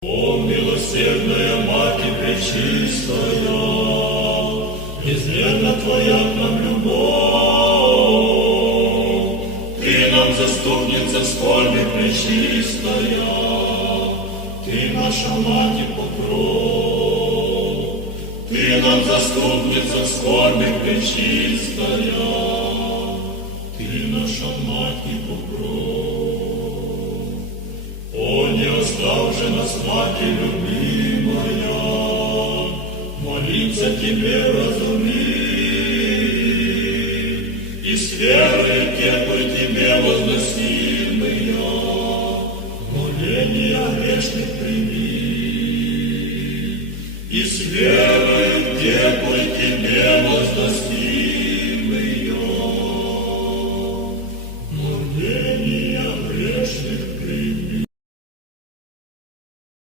О, милосердная Мать Пречистая, безмерна Твоя к нам любовь. Ты нам заступница в скорби пречистая, Ты наша Мать и покров. Ты нам заступница в скорби пречистая, Ты наша Мать и покров. О, не оставь же нас, Мать любимая, молиться Тебе разуми, и с верой теплой Тебе возносимые моления грешных прими, и с верой теплой Тебе возносимые